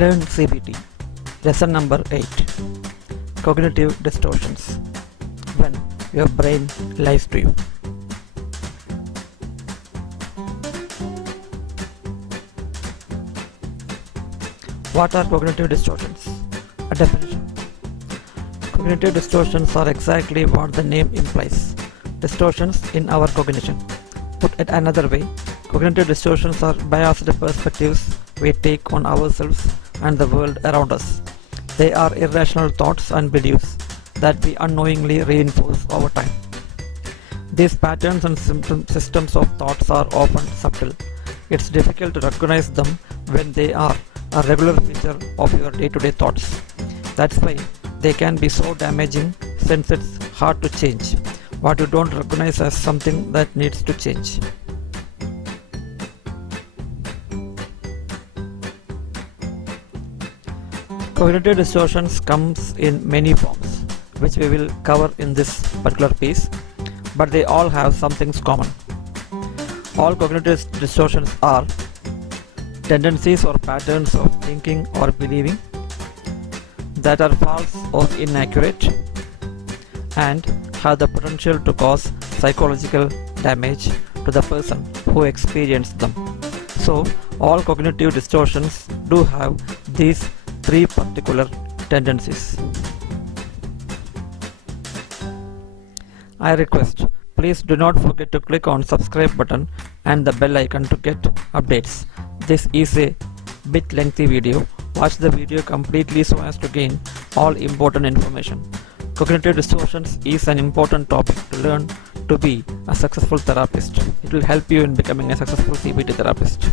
Learn CBT. Lesson number 8. Cognitive distortions. When your brain lies to you. What are cognitive distortions? A definition. Cognitive distortions are exactly what the name implies. Distortions in our cognition. Put it another way, cognitive distortions are biased perspectives we take on ourselves and the world around us. They are irrational thoughts and beliefs that we unknowingly reinforce over time. These patterns and systems of thoughts are often subtle. It's difficult to recognize them when they are a regular feature of your day-to-day thoughts. That's why they can be so damaging, since it's hard to change what you don't recognize as something that needs to change. Cognitive distortions comes in many forms, which we will cover in this particular piece, but they all have some things common. All cognitive distortions are tendencies or patterns of thinking or believing that are false or inaccurate and have the potential to cause psychological damage to the person who experienced them. So, all cognitive distortions do have these three particular tendencies. I request, please do not forget to click on subscribe button and the bell icon to get updates. This is a bit lengthy video. Watch the video completely so as to gain all important information. Cognitive distortions is an important topic to learn to be a successful therapist. It will help you in becoming a successful CBT therapist.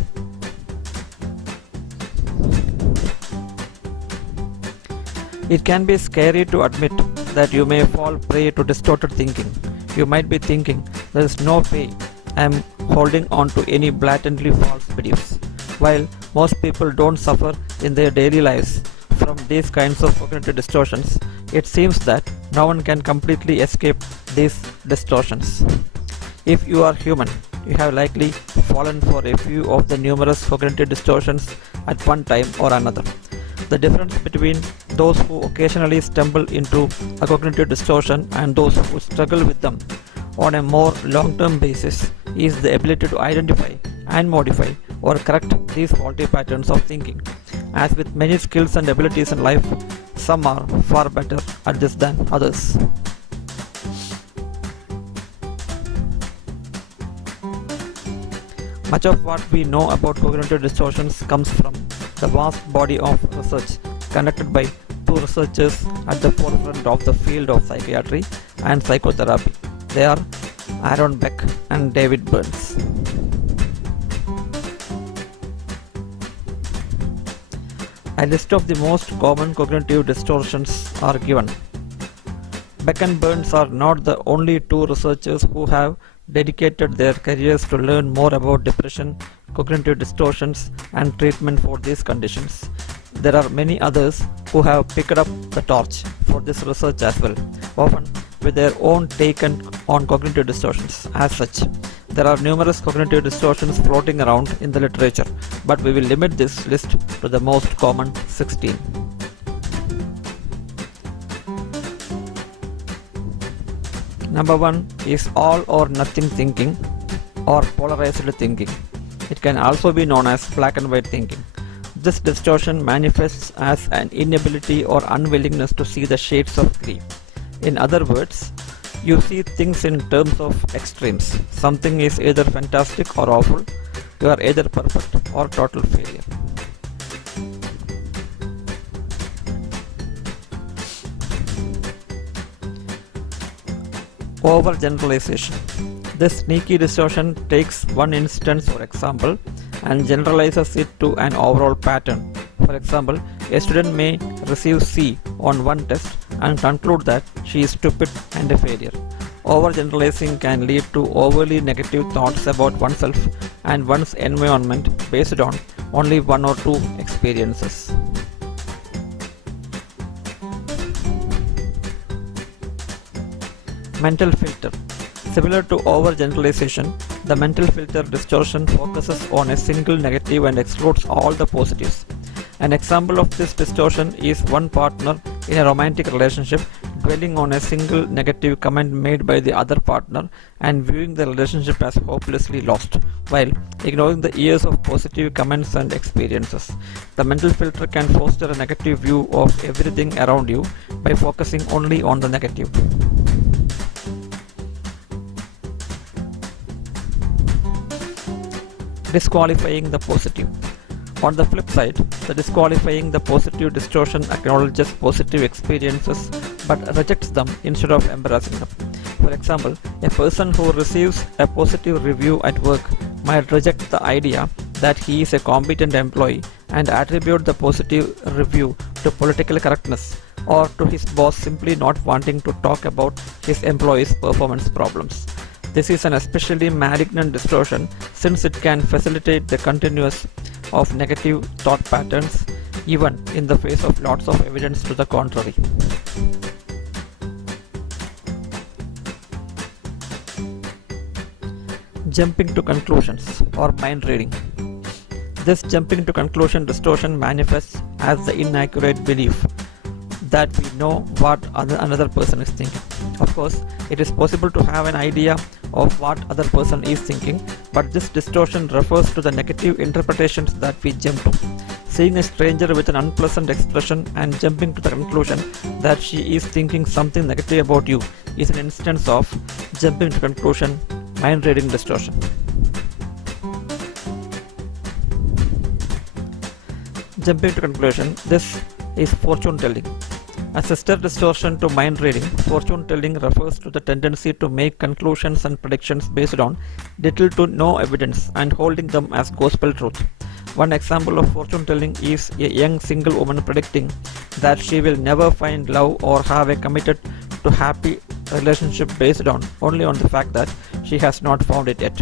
It can be scary to admit that you may fall prey to distorted thinking. You might be thinking, there is no way I am holding on to any blatantly false beliefs. While most people don't suffer in their daily lives from these kinds of cognitive distortions, it seems that no one can completely escape these distortions. If you are human, you have likely fallen for a few of the numerous cognitive distortions at one time or another. The difference between those who occasionally stumble into a cognitive distortion and those who struggle with them on a more long-term basis is the ability to identify and modify or correct these faulty patterns of thinking. As with many skills and abilities in life, some are far better at this than others. Much of what we know about cognitive distortions comes from the vast body of research conducted by two researchers at the forefront of the field of psychiatry and psychotherapy. They are Aaron Beck and David Burns. A list of the most common cognitive distortions are given. Beck and Burns are not the only two researchers who have dedicated their careers to learn more about depression, cognitive distortions, and treatment for these conditions. There are many others who have picked up the torch for this research as well, often with their own take on cognitive distortions. As such, there are numerous cognitive distortions floating around in the literature, but we will limit this list to the most common 16. Number 1 is all or nothing thinking or polarized thinking. It can also be known as black and white thinking. This distortion manifests as an inability or unwillingness to see the shades of gray. In other words, you see things in terms of extremes. Something is either fantastic or awful. You are either perfect or total failure. Overgeneralization. This sneaky distortion takes one instance or example and generalizes it to an overall pattern. For example, a student may receive C on one test and conclude that she is stupid and a failure. Overgeneralizing can lead to overly negative thoughts about oneself and one's environment based on only one or two experiences. Mental filter. Similar to overgeneralization, the mental filter distortion focuses on a single negative and excludes all the positives. An example of this distortion is one partner in a romantic relationship dwelling on a single negative comment made by the other partner and viewing the relationship as hopelessly lost, while ignoring the years of positive comments and experiences. The mental filter can foster a negative view of everything around you by focusing only on the negative. Disqualifying the positive. On the flip side, the disqualifying the positive distortion acknowledges positive experiences but rejects them instead of embracing them. For example, a person who receives a positive review at work might reject the idea that he is a competent employee and attribute the positive review to political correctness or to his boss simply not wanting to talk about his employee's performance problems. This is an especially malignant distortion since it can facilitate the continuance of negative thought patterns even in the face of lots of evidence to the contrary. Jumping to conclusions or mind reading. This jumping to conclusion distortion manifests as the inaccurate belief that we know what another person is thinking. Of course, it is possible to have an idea of what other person is thinking, but this distortion refers to the negative interpretations that we jump to. Seeing a stranger with an unpleasant expression and jumping to the conclusion that she is thinking something negative about you is an instance of jumping to conclusion mind reading distortion. Jumping to conclusion, this is fortune telling. A sister distortion to mind reading, fortune telling refers to the tendency to make conclusions and predictions based on little to no evidence and holding them as gospel truth. One example of fortune telling is a young single woman predicting that she will never find love or have a committed to happy relationship based on only on the fact that she has not found it yet.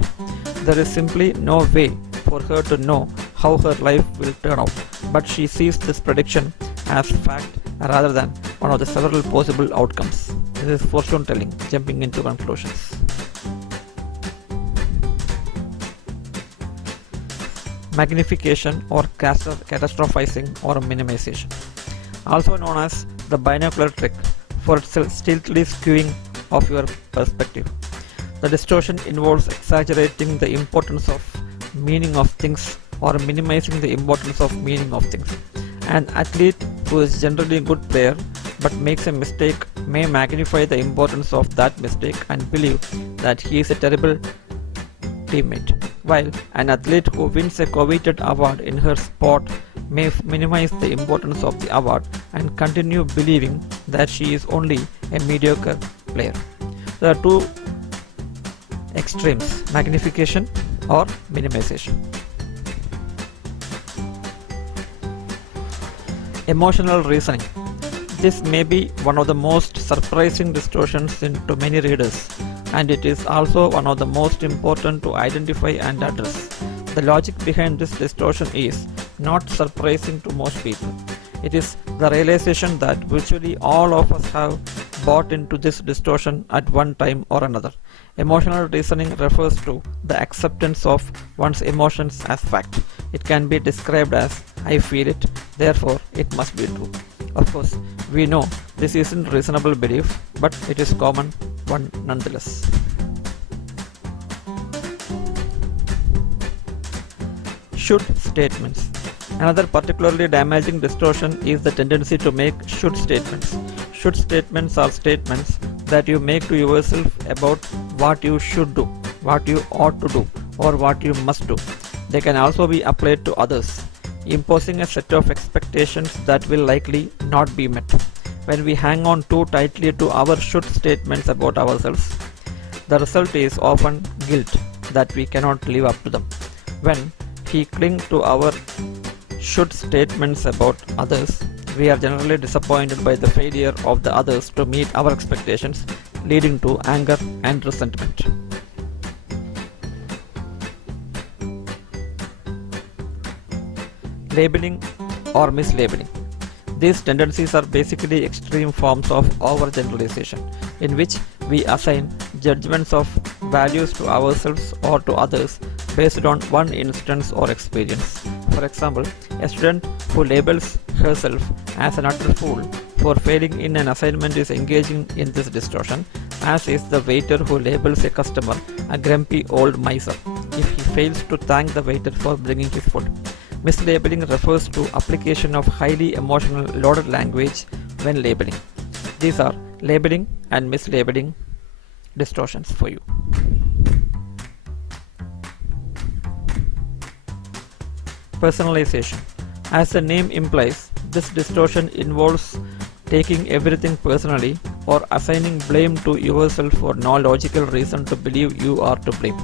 There is simply no way for her to know how her life will turn out, but she sees this prediction as fact rather than one of the several possible outcomes. This is fortune telling, jumping into conclusions. Magnification or catastrophizing or minimization, also known as the binocular trick, for its stealthily skewing of your perspective. The distortion involves exaggerating the importance of meaning of things or minimizing the importance of meaning of things. An athlete who is generally a good player but makes a mistake may magnify the importance of that mistake and believe that he is a terrible teammate, while an athlete who wins a coveted award in her sport may minimize the importance of the award and continue believing that she is only a mediocre player. There are two extremes, magnification or minimization. Emotional reasoning. This may be one of the most surprising distortions to many readers, and it is also one of the most important to identify and address. The logic behind this distortion is not surprising to most people. It is the realization that virtually all of us have bought into this distortion at one time or another. Emotional reasoning refers to the acceptance of one's emotions as fact. It can be described as I feel it, therefore it must be true. Of course, we know this isn't reasonable belief, but it is common one nonetheless. Should statements. Another particularly damaging distortion is the tendency to make should statements. Should statements are statements that you make to yourself about what you should do, what you ought to do, or what you must do. They can also be applied to others, imposing a set of expectations that will likely not be met. When we hang on too tightly to our should statements about ourselves, the result is often guilt that we cannot live up to them. When we cling to our should statements about others, we are generally disappointed by the failure of the others to meet our expectations, leading to anger and resentment. Labeling or mislabeling. These tendencies are basically extreme forms of overgeneralization, in which we assign judgments of values to ourselves or to others based on one instance or experience. For example, a student who labels herself as an utter fool for failing in an assignment is engaging in this distortion, as is the waiter who labels a customer a grumpy old miser if he fails to thank the waiter for bringing his food. Mislabeling refers to application of highly emotional loaded language when labeling. These are labeling and mislabeling distortions for you. Personalization. As the name implies, this distortion involves taking everything personally or assigning blame to yourself for no logical reason to believe you are to blame.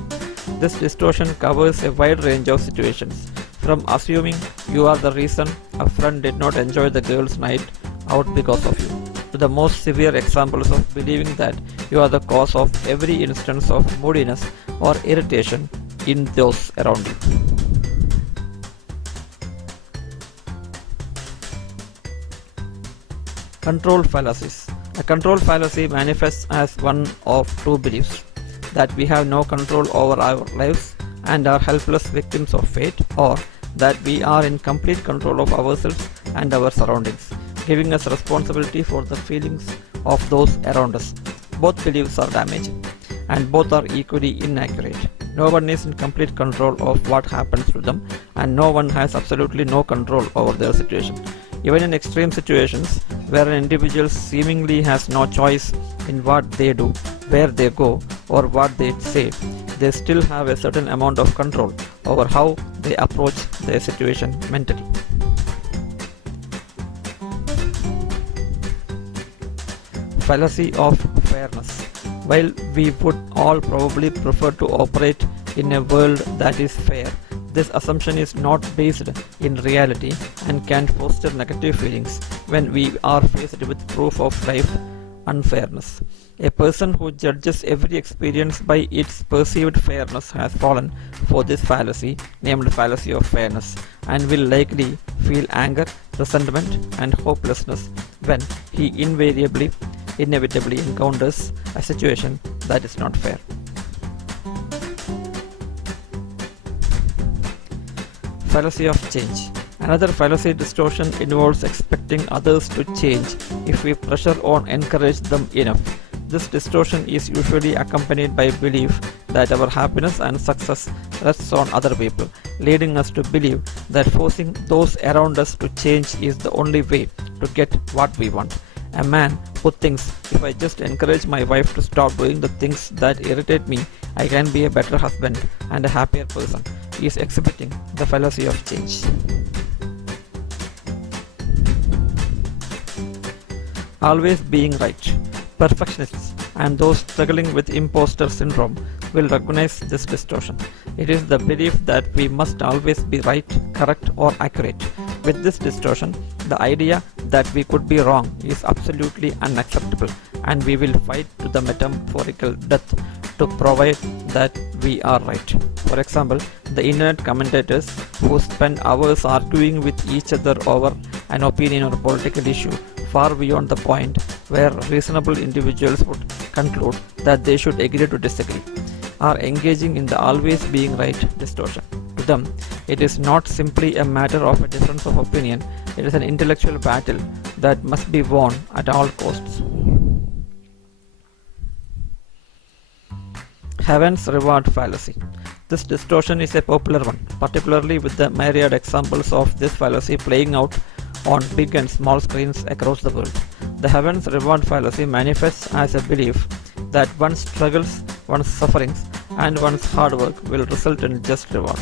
This distortion covers a wide range of situations, from assuming you are the reason a friend did not enjoy the girls' night out because of you, to the most severe examples of believing that you are the cause of every instance of moodiness or irritation in those around you. Control fallacies. A control fallacy manifests as one of two beliefs: that we have no control over our lives and are helpless victims of fate, or that we are in complete control of ourselves and our surroundings, giving us responsibility for the feelings of those around us. Both beliefs are damaging, and both are equally inaccurate. No one is in complete control of what happens to them, and no one has absolutely no control over their situation. Even in extreme situations, where an individual seemingly has no choice in what they do, where they go, or what they say, they still have a certain amount of control over how they approach their situation mentally. Fallacy of fairness. While we would all probably prefer to operate in a world that is fair, this assumption is not based in reality and can foster negative feelings when we are faced with proof of life unfairness. A person who judges every experience by its perceived fairness has fallen for this fallacy, named Fallacy of Fairness, and will likely feel anger, resentment, and hopelessness when he inevitably encounters a situation that is not fair. Fallacy of change. Another fallacy distortion involves expecting others to change if we pressure or encourage them enough. This distortion is usually accompanied by belief that our happiness and success rests on other people, leading us to believe that forcing those around us to change is the only way to get what we want. A man who thinks, if I just encourage my wife to stop doing the things that irritate me, I can be a better husband and a happier person, is exhibiting the fallacy of change. Always being right. Perfectionists and those struggling with imposter syndrome will recognize this distortion. It is the belief that we must always be right, correct, or accurate. With this distortion, the idea that we could be wrong is absolutely unacceptable, and we will fight to the metaphorical death to provide that we are right. For example, the internet commentators who spend hours arguing with each other over an opinion or a political issue far beyond the point where reasonable individuals would conclude that they should agree to disagree, are engaging in the always being right distortion. To them, it is not simply a matter of a difference of opinion, it is an intellectual battle that must be won at all costs. Heaven's reward fallacy. This distortion is a popular one, particularly with the myriad examples of this fallacy playing out on big and small screens across the world. The heaven's reward fallacy manifests as a belief that one's struggles, one's sufferings, and one's hard work will result in just reward.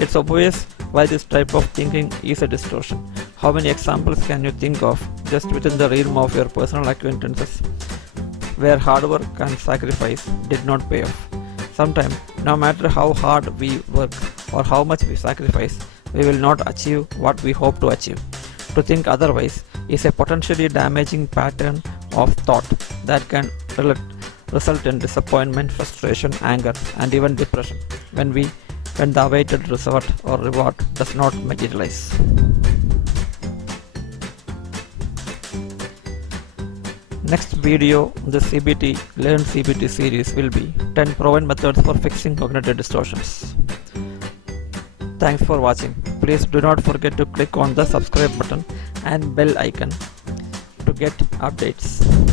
It's obvious why this type of thinking is a distortion. How many examples can you think of just within the realm of your personal acquaintances where hard work and sacrifice did not pay off? Sometimes, no matter how hard we work or how much we sacrifice, we will not achieve what we hope to achieve. To think otherwise is a potentially damaging pattern of thought that can result in disappointment, frustration, anger, and even depression when the awaited result or reward does not materialize. Next video in the CBT Learn CBT series will be 10 proven methods for fixing cognitive distortions. Thanks for watching. Please please do not forget to click on the subscribe button and bell icon to get updates.